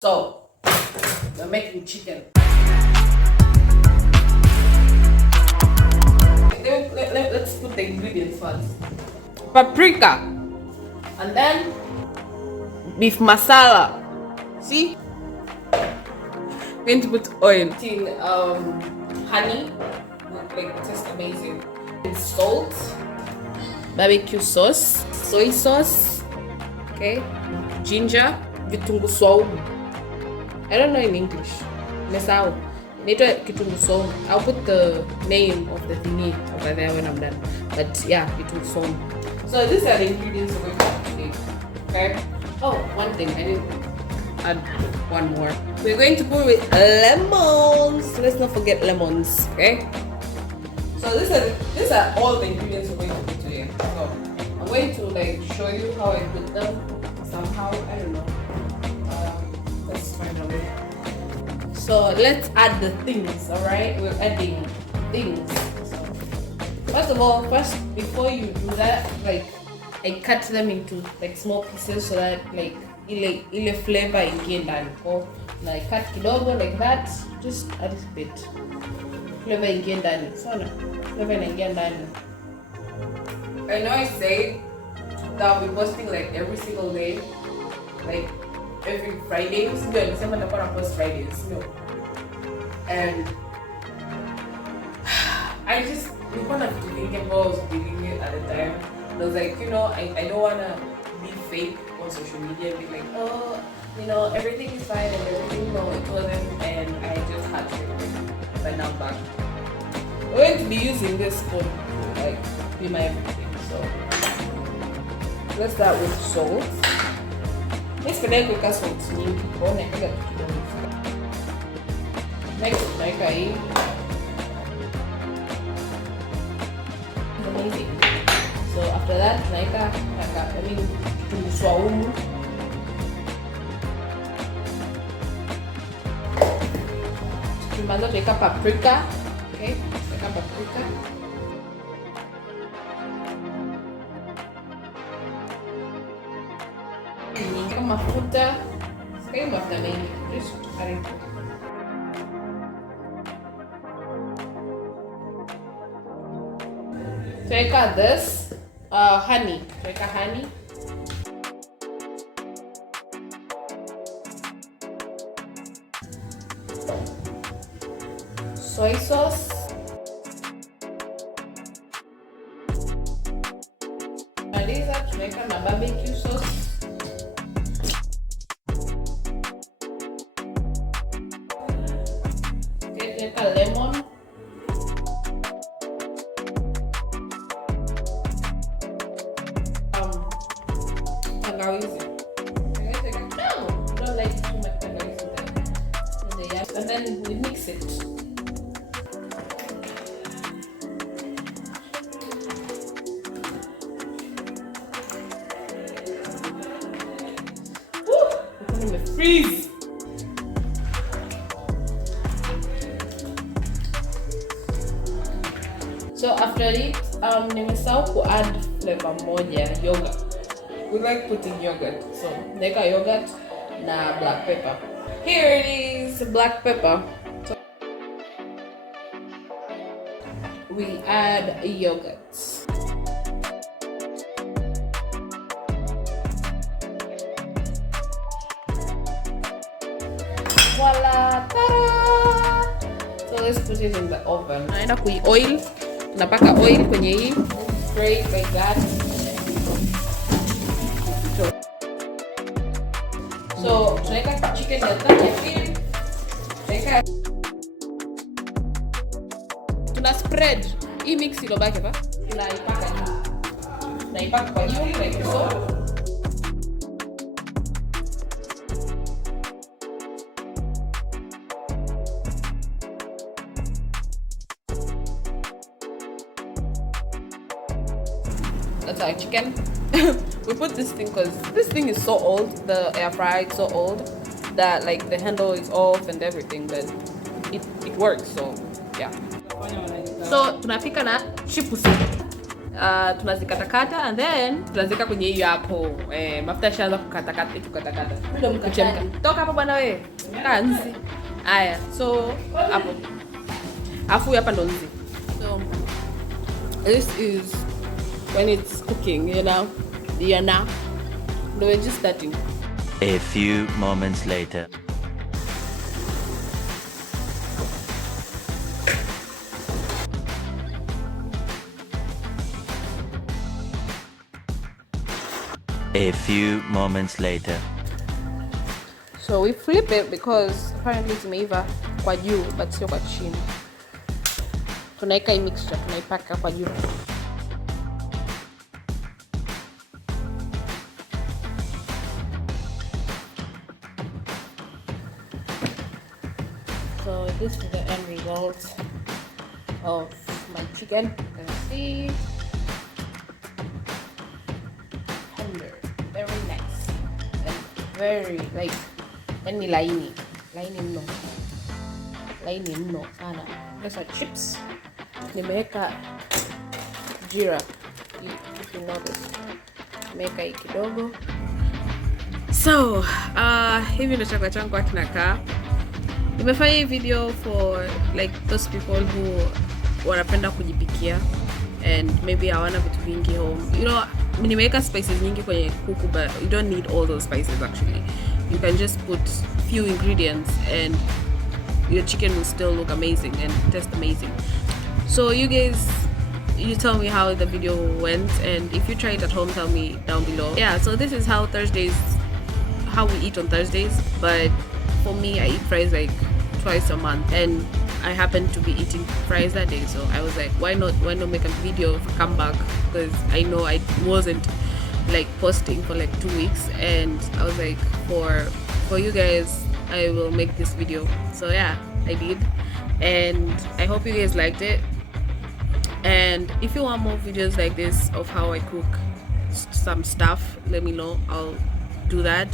So we're making chicken. Let's put the ingredients first. Paprika, and then beef masala. See, going to put oil. Honey, like it tastes amazing. And salt, barbecue sauce, soy sauce, okay, ginger, vitunguu saumu. I don't know in English. Mesao. Kitunguu saumu. I'll put the name of the thingy over there when I'm done. But yeah, kitunguu saumu. So these are the ingredients we're going to have today. Okay. Oh, one thing I didn't add one more. We're going to put with lemons. Let's not forget lemons. Okay. So these are all the ingredients we're going to put today. So I'm going to like show you how I put them somehow. I don't know. Let's find a way. So let's add the things, alright? We're adding things. So first of all, before you do that, like I cut them into like small pieces so that like ile flavor ingie ndani. Or like cut kidogo like that, just a little bit. Flavor ingie ndani. So flavor inaingia ndani. I know I say that I'll be posting like every single day, like every Friday. December I post Fridays, and I just kind of thinking about what I was doing it at the time. I was like, I don't wanna be fake on social media and be like, oh, everything is fine and everything. No, it wasn't, and I just had to. But now I'm back. I'm going to be using this spoon to like be my everything. So let's start with salt. Next, tunaweka salt nyingi. Naeka kidogo. Next, tunaweka hii. Amazing. So after that, tunaweka kitunguu saumu. Tukimaliza tunaweka paprika. Okay, tunaweka paprika. Mafuta, sekali mafuta mengi, just adding. Tuweka this, honey. Tuweka honey. Soy sauce. Maliza tunaweka na barbecue sauce. Lemon, tangawizi. Don't like too much tangawizi, and then we mix it. Woo! It's gonna freeze. So after it, nimesahau to add flavor moja, yogurt. We like putting yogurt. So neka yogurt na black pepper. Here it is, black pepper. So we add yogurt. Voila! Ta-da! So let's put it in the oven. Naenda kui oil. Tunapaka oil kwenye hii, spray like that. So tunaweka chicken ya pili. Tuna spread hii mix ilobaki hapa. Tunaipaka juu. Tunaipaka kwa juu like so. That's our chicken. We put this thing because this thing is so old. The air fryer is so old that like the handle is off and everything, but it works. So yeah. So tunapika na chips. tunazikatakata and then tunazika kwenye hiyo hapo. Mafuta yashaanza kukatakata, ndio mkachemka. Toka hapo bwana wewe. Kanzi. Haya, so hapo. Afu hapa ndo nzi. So this is when it's cooking, you know. No, we're just starting. A few moments later. A few moments later. So we flip it because apparently zimeiva kwa juu but sio kwa chini. Tunaika hii mixture, tunaipaka kwa juu. So this is the end result of my chicken. You can see. Very nice and very like any laini mno sana. These are chips. Nimeweka jira, if you notice, nimeweka hii kidogo. So hivi ndo chakula changu kinakaa. Nimefanya hii video for like those people who wanapenda kujipikia and maybe hawana vitu vingi home, you know. Nimeweka spices nyingi kwenye kuku, but you don't need all those spices actually. You can just put few ingredients and your chicken will still look amazing and taste amazing. So you guys, you tell me how the video went, and if you try it at home, tell me down below. Yeah, so this is how we eat on Thursdays, but for me, I eat fries like twice a month, and I happened to be eating fries that day, so I was like, why not make a video of a comeback, because I know I wasn't like posting for like 2 weeks, and I was like, for you guys, I will make this video. So yeah, I did, and I hope you guys liked it. And if you want more videos like this of how I cook some stuff, let me know, I'll do that.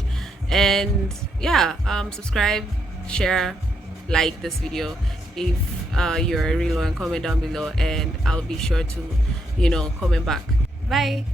And yeah, subscribe, share, like this video if you're a real one. Comment down below and I'll be sure to, you know, comment back. Bye.